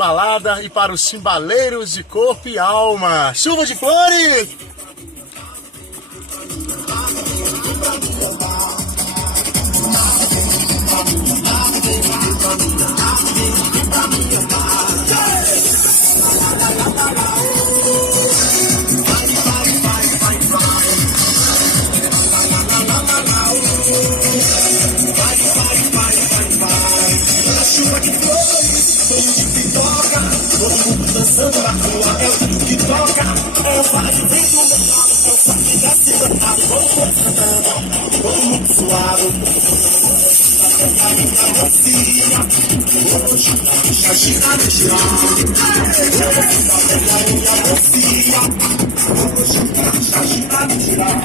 cimbalada e para os cimbaleiros de corpo e alma. Chuva de flores! Chuva de flores, todo mundo toca, todo mundo dançando na rua, é o trio que toca, é o fado vem do meu lado, é o saque da cidade, vamos cantando, todo mundo suado. Hoje na minha mocinha, hoje na minha gira de girar, hoje na minha mocinha, hoje na minha gira de girar.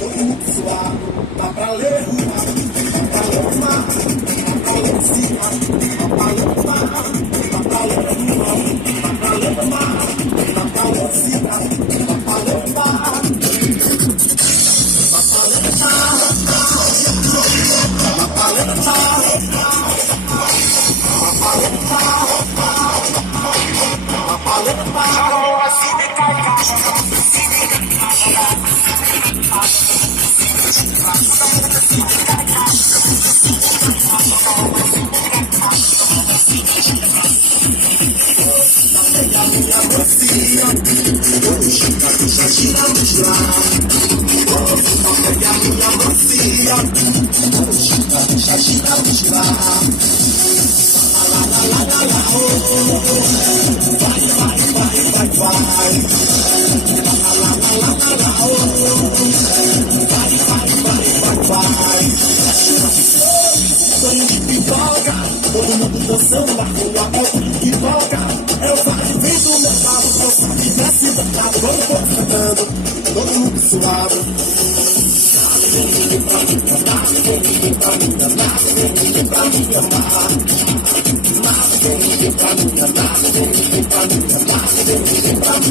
Todo mundo suado, dá pra ler rua, dá pra ler o mar, dá pra ler cima, dá pra ler o mar, dá pra ler rua, dá pra ler o mar, dá pra ler cima, dá pra ler o mar, dá pra ler o mar, dá pra ler o mar, dá pra ler o mar, dá pra ler o mar. Minha mocinha, hoje na minha gira de girar. Pega minha mocinha, hoje na minha gira de girar. La la la la la, oh, vai vai vai vai vai. La la la la la, oh, vai vai vai vai vai. Todo mundo pipoca, todo mundo dançando na rua, é o trio que toca, é o vai vem do meu lado, é o saque desce do lado, vamos cantando, todo mundo suado. Vem pra me cantar, vem pra me cantar, vem pra me cantar. Vem pra me cantar, vem pra me cantar, vem pra me cantar. Vem pra me cantar, vem pra me cantar, vem pra me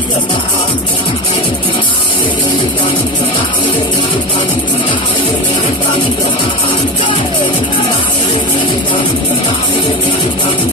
cantar.